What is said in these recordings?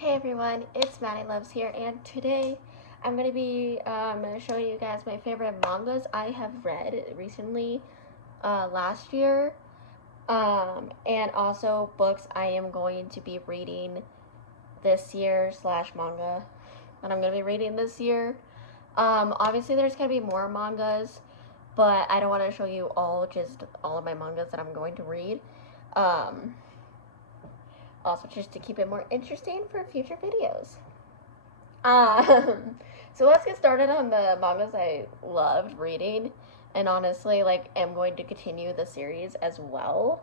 Hey everyone, it's Maddie Loves here, and today I'm going to be showing you guys my favorite mangas I have read recently, last year, and also books I am going to be reading this year slash manga that I'm going to be reading this year. Obviously there's going to be more mangas, but I don't want to show you all of my mangas that I'm going to read. Also, just to keep it more interesting for future videos. So let's get started on the mangas I loved reading, and honestly, am going to continue the series as well.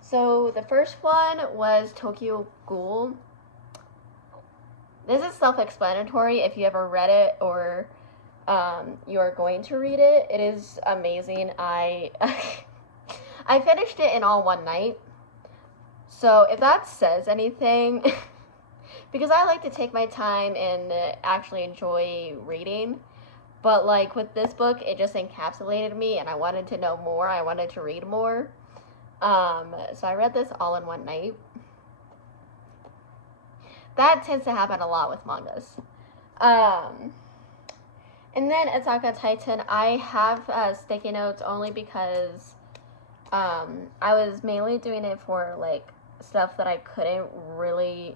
So the first one was Tokyo Ghoul. This is self-explanatory if you ever read it or you are going to read it. It is amazing. I finished it in all one night. So if that says anything, because I like to take my time and actually enjoy reading, but with this book, it just encapsulated me and I wanted to know more. I wanted to read more. So I read this all in one night. That tends to happen a lot with mangas. And then Attack on Titan, I have sticky notes only because I was mainly doing it for stuff that I couldn't really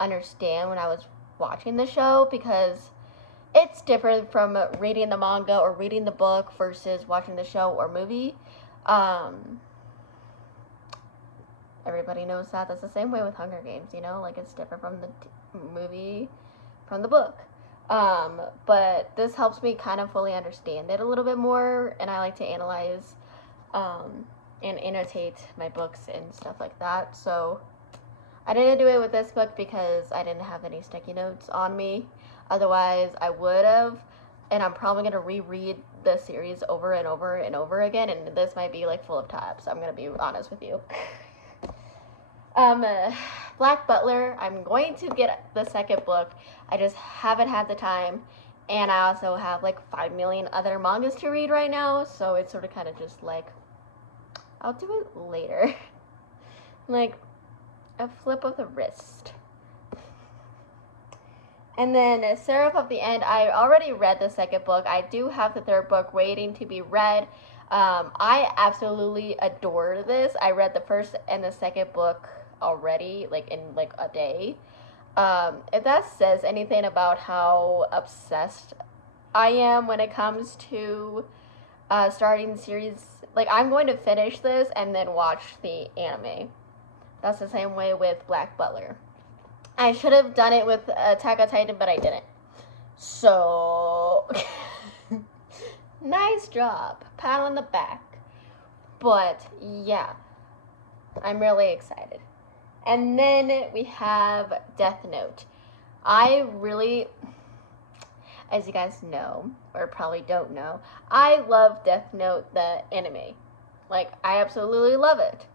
understand when I was watching the show, because it's different from reading the manga or reading the book versus watching the show or movie. Everybody knows that. That's the same way with Hunger Games, it's different from the movie, from the book. But this helps me kind of fully understand it a little bit more, and I like to analyze and annotate my books and stuff like that. So I didn't do it with this book because I didn't have any sticky notes on me. Otherwise, I would have, and I'm probably going to reread the series over and over and over again, and this might be full of tabs. I'm going to be honest with you. Black Butler, I'm going to get the second book. I just haven't had the time, and I also have 5 million other mangas to read right now, so it's sort of kind of just I'll do it later. A flip of the wrist. And then Seraph of the End, I already read the second book. I do have the third book waiting to be read. I absolutely adore this. I read the first and the second book already, in a day. If that says anything about how obsessed I am when it comes to starting the series, I'm going to finish this and then watch the anime. That's the same way with Black Butler. I should have done it with Attack on Titan, but I didn't. So, nice job. Pat on the back. But, yeah. I'm really excited. And then we have Death Note. I really, as you guys know, or probably don't know, I love Death Note, the anime. I absolutely love it.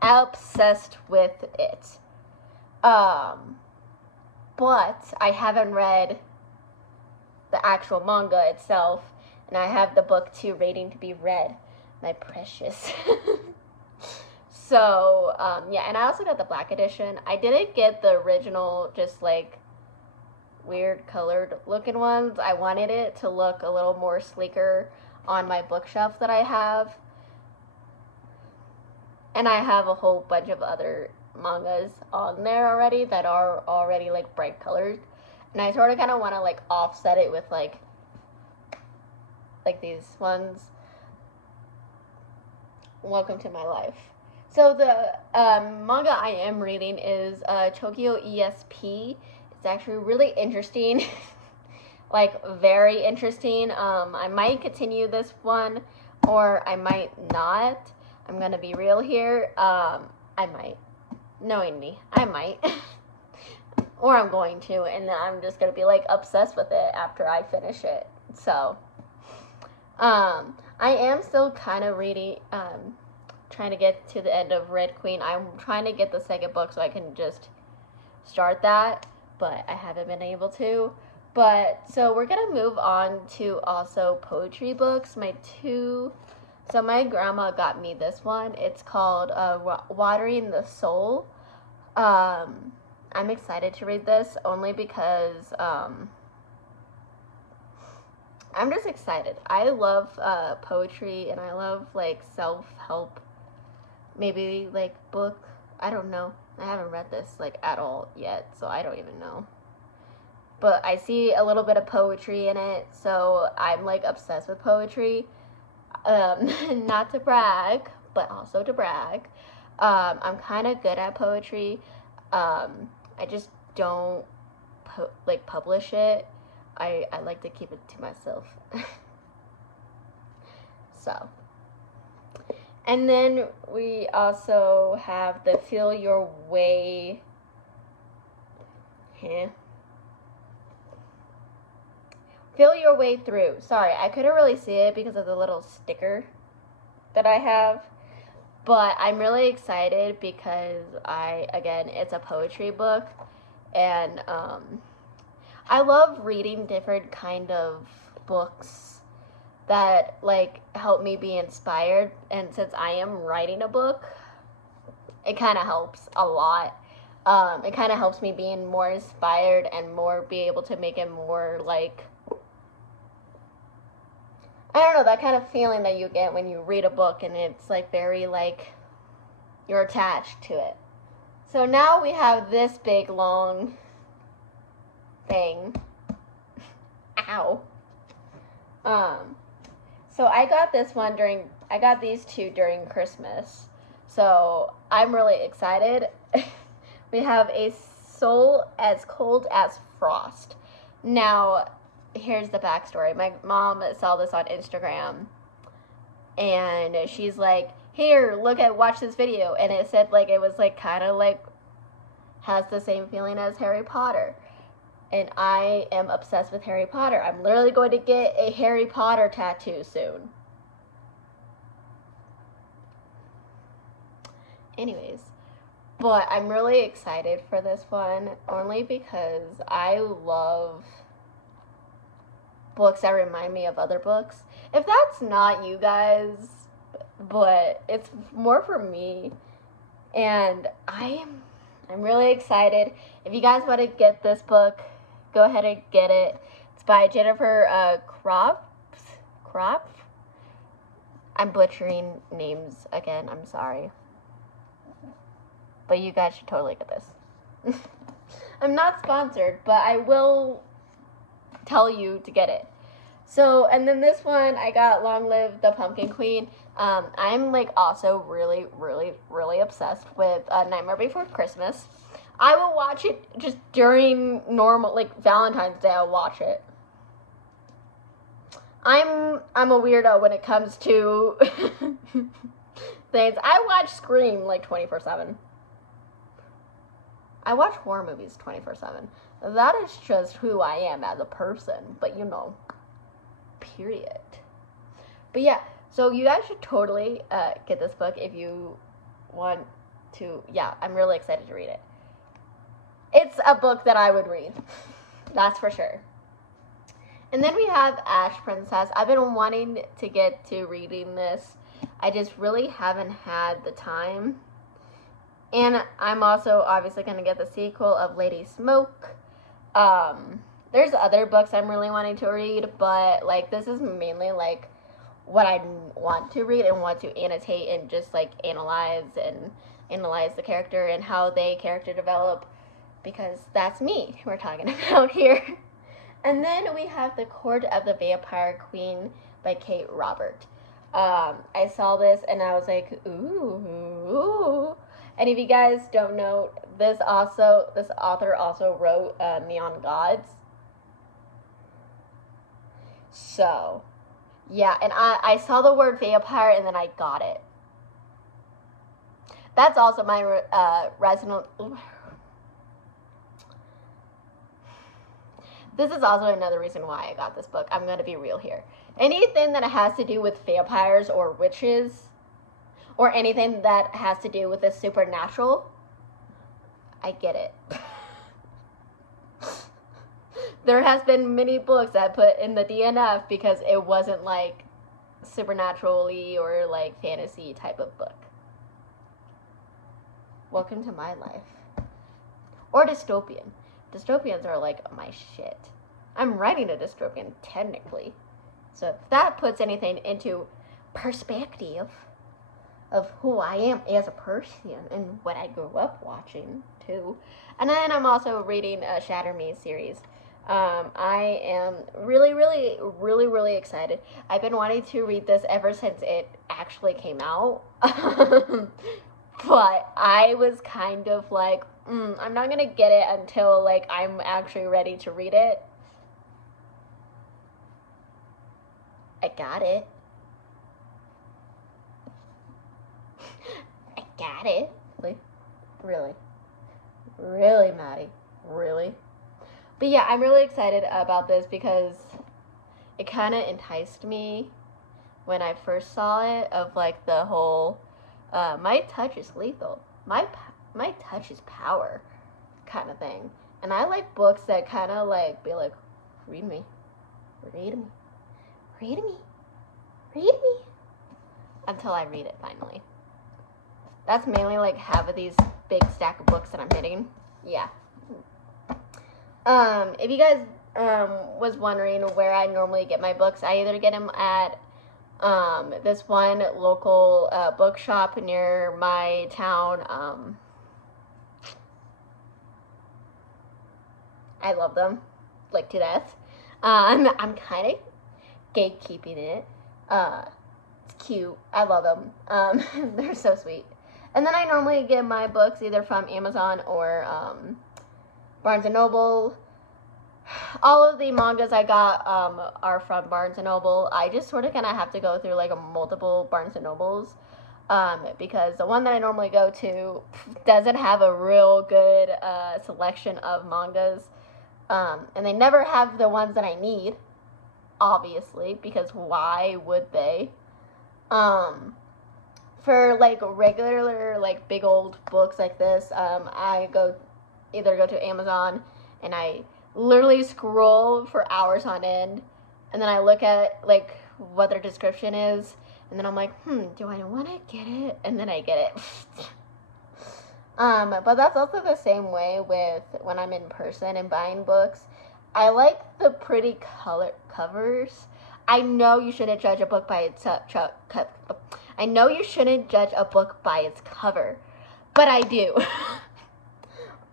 Obsessed with it. But I haven't read the actual manga itself, and I have the book too waiting to be read. My precious. So, yeah, and I also got the black edition. I didn't get the original, just weird colored looking ones. I wanted it to look a little more sleeker on my bookshelf that I have. And I have a whole bunch of other mangas on there already that are already bright colored. And I sort of kind of want to offset it with these ones. Welcome to my life. So the manga I am reading is Tokyo ESP. It's actually really interesting. Very interesting. I might continue this one, or I might not. I'm gonna be real here. I might. Knowing me, I might. Or I'm going to, and then I'm just gonna be obsessed with it after I finish it. So, I am still kind of reading, trying to get to the end of Red Queen. I'm trying to get the second book so I can just start that, but I haven't been able to. But, so we're gonna move on to also poetry books. So my grandma got me this one. It's called Watering the Soul. I'm excited to read this only because I'm just excited. I love poetry, and I love like self-help, maybe like book. I don't know. I haven't read this like at all yet, so I don't even know. But I see a little bit of poetry in it, so I'm like obsessed with poetry. Not to brag, but also to brag. I'm kind of good at poetry. I just don't publish it. I like to keep it to myself. So, and then we also have the Feel Your Way. Feel Your Way Through. Sorry, I couldn't really see it because of the little sticker that I have. But I'm really excited because it's a poetry book, and I love reading different kind of books that like help me be inspired. And since I am writing a book, it kind of helps a lot. It kind of helps me being more inspired and more be able to make it more like, I don't know, that kind of feeling that you get when you read a book and it's like very like you're attached to it. So now we have this big long thing. Ow. So I got these two during Christmas. So I'm really excited. We have A Soul as Cold as Frost. Now, here's the backstory. My mom saw this on Instagram, and she's like, here, watch this video. And it said like it was like kind of like has the same feeling as Harry Potter. And I am obsessed with Harry Potter. I'm literally going to get a Harry Potter tattoo soon. Anyways, but I'm really excited for this one only because I love books that remind me of other books. If that's not you guys, but it's more for me, and I'm really excited. If you guys want to get this book, go ahead and get it. It's by Jennifer Krop. I'm butchering names again. I'm sorry, but you guys should totally get this. I'm not sponsored, but I will tell you to get it. So, and then this one, I got Long Live the Pumpkin Queen. I'm like also really, really, really obsessed with Nightmare Before Christmas. I will watch it just during normal, like Valentine's Day, I'll watch it. I'm a weirdo when it comes to things. I watch Scream like 24/7. I watch horror movies 24/7. That is just who I am as a person, but you know, period. But yeah, so you guys should totally get this book if you want to. Yeah, I'm really excited to read it. It's a book that I would read. That's for sure. And then we have Ash Princess. I've been wanting to get to reading this. I just really haven't had the time. And I'm also obviously going to get the sequel of Lady Smoke. There's other books I'm really wanting to read, but like this is mainly like what I want to read and want to annotate and just like analyze the character and how they character develop, because that's me we're talking about here. And then we have The Court of the Vampire Queen by Kate Robert. I saw this and I was like, ooh. And if you guys don't know, this author also wrote Neon Gods. So, yeah, and I saw the word vampire and then I got it. That's also my resonant. This is also another reason why I got this book. I'm going to be real here. Anything that has to do with vampires or witches, or anything that has to do with the supernatural, I get it. There has been many books that I put in the DNF because it wasn't like supernaturally or like fantasy type of book. Welcome to my life. or dystopian. Dystopians are like my shit. I'm writing a dystopian technically. So if that puts anything into perspective of who I am as a person and what I grew up watching too. And then I'm also reading a Shatter Me series. I am really excited. I've been wanting to read this ever since it actually came out. But I was kind of like, I'm not gonna get it until like I'm actually ready to read it. I got it. I got it. Really, Maddie. Really? But yeah, I'm really excited about this because it kind of enticed me when I first saw it, of like the whole, my touch is lethal. My touch is power kind of thing. And I like books that kind of like be like, read me. Until I read it finally. That's mainly like half of these big stack of books that I'm hitting. Yeah. If you guys was wondering where I normally get my books, I either get them at this one local bookshop near my town. I love them like to death. I'm kind of gatekeeping it. It's cute. I love them. They're so sweet. And then I normally get my books either from Amazon or Barnes & Noble. All of the mangas I got are from Barnes & Noble. I just sort of kind of have to go through like multiple Barnes & Nobles because the one that I normally go to doesn't have a real good selection of mangas. And they never have the ones that I need, obviously, because why would they? For like regular like big old books like this, I either go to Amazon and I literally scroll for hours on end, and then I look at like what their description is, and then I'm like, do I want to get it? And then I get it. But that's also the same way with when I'm in person and buying books. I like the pretty color covers. I know you shouldn't judge a book by its I know you shouldn't judge a book by its cover, but I do.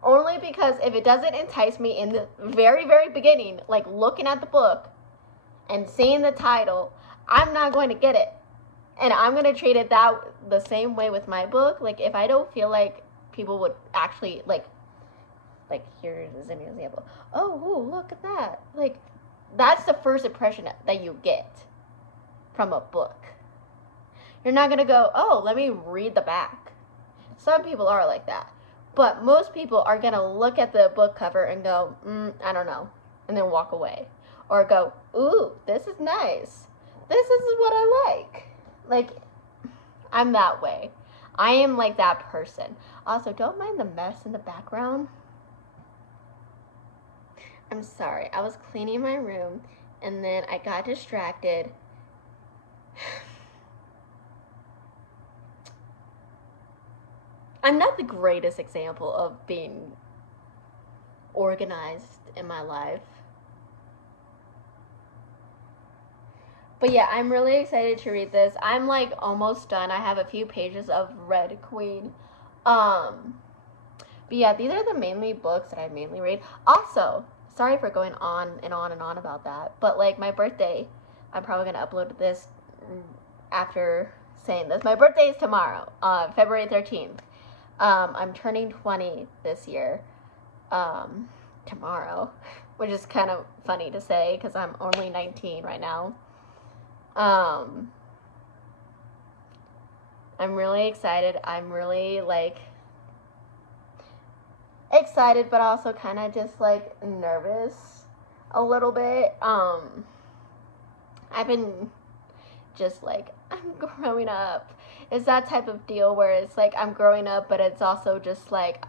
Only because if it doesn't entice me in the very beginning, like looking at the book and seeing the title, I'm not going to get it. And I'm going to treat it the same way with my book. Like if I don't feel like people would actually like here's an example. Oh, look at that. Like that's the first impression that you get from a book. You're not going to go, oh, let me read the back. Some people are like that. But most people are going to look at the book cover and go, I don't know, and then walk away. Or go, ooh, this is nice. This is what I like. Like, I'm that way. I am like that person. Also, don't mind the mess in the background. I'm sorry. I was cleaning my room, and then I got distracted. I'm not the greatest example of being organized in my life. But yeah, I'm really excited to read this. I'm like almost done. I have a few pages of Red Queen. But yeah, these are the mainly books that I mainly read. Also, sorry for going on and on about that. But like my birthday, I'm probably going to upload this after saying this. My birthday is tomorrow, February 13th. I'm turning 20 this year, tomorrow, which is kind of funny to say because I'm only 19 right now. I'm really excited. I'm really like excited, but also kind of just like nervous a little bit. I've been just like, I'm growing up. It's that type of deal where it's like I'm growing up, but it's also just like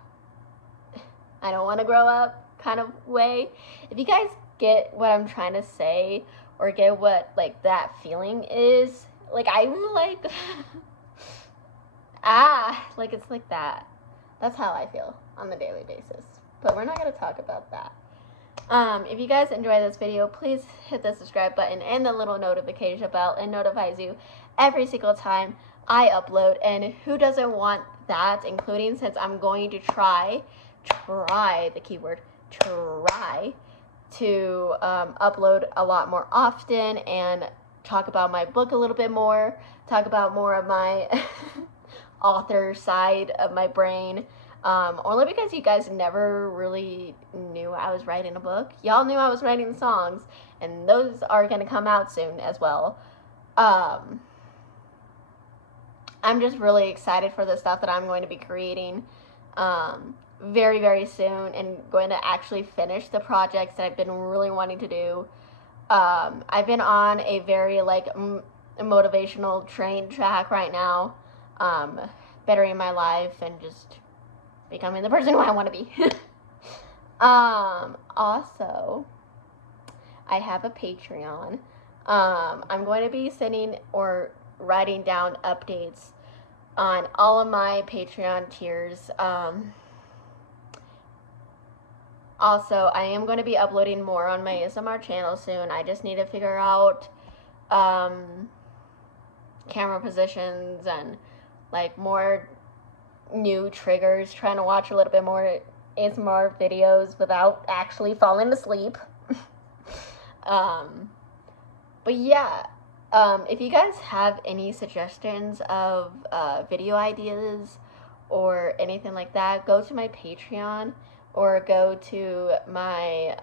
I don't want to grow up kind of way. If you guys get what I'm trying to say or get what like that feeling is, like I'm like like it's like that. That's how I feel on a daily basis. but we're not going to talk about that. If you guys enjoy this video, please hit the subscribe button and the little notification bell. It notifies you every single time I upload. And who doesn't want that, including since I'm going to try the keyword, try to upload a lot more often and talk about my book a little bit more, talk about more of my author side of my brain. Only because you guys never really knew I was writing a book. Y'all knew I was writing songs, and those are going to come out soon as well. I'm just really excited for the stuff that I'm going to be creating very, very soon, and going to actually finish the projects that I've been really wanting to do. I've been on a very, like, motivational train track right now, bettering my life and just becoming the person who I want to be. Also, I have a Patreon. I'm going to be sending or writing down updates on all of my Patreon tiers. Also, I am going to be uploading more on my ASMR channel soon. I just need to figure out camera positions and, like, more new triggers, trying to watch a little bit more ASMR videos without actually falling asleep. But yeah, if you guys have any suggestions of video ideas or anything like that, go to my Patreon or go to my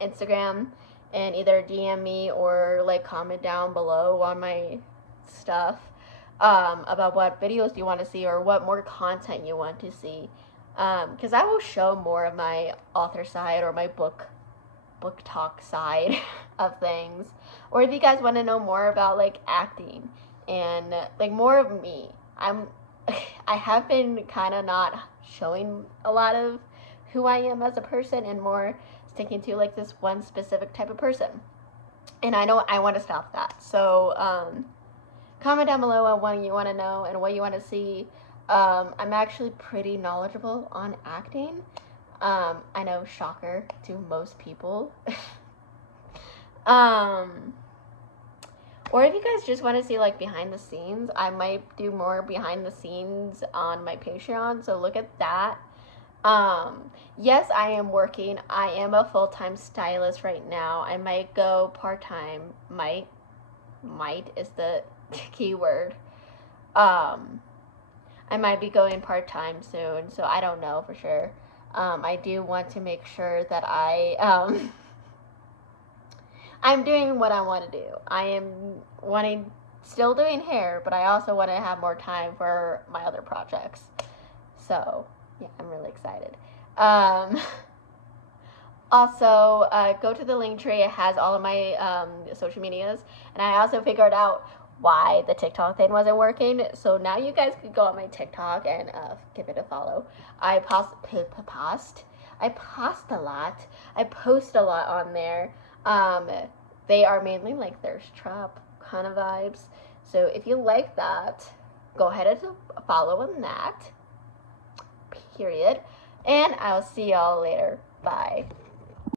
Instagram and either DM me or, like, comment down below on my stuff about what videos you want to see or what more content you want to see, because I will show more of my author side or my book talk side of things. Or if you guys want to know more about, like, acting and, like, more of me, I have been kind of not showing a lot of who I am as a person and more sticking to, like, this one specific type of person, and I know I want to stop that. So comment down below on what you want to know and what you want to see. I'm actually pretty knowledgeable on acting. I know, shocker to most people. Or if you guys just want to see, like, behind the scenes, I might do more behind the scenes on my Patreon, so look at that. Yes, I am working. I am a full-time stylist right now. I might go part-time. Might is the keyword. I might be going part-time soon, so I don't know for sure. I do want to make sure that I'm doing what I want to do. I am still doing hair, but I also want to have more time for my other projects. So yeah, I'm really excited. Also, go to the Linktree. It has all of my social medias, and I also figured out why the TikTok thing wasn't working. So now you guys could go on my TikTok and give it a follow. I post a lot. I post a lot on there. They are mainly, like, thirst trap kind of vibes. So if you like that, go ahead and follow on that. Period. And I'll see y'all later. Bye.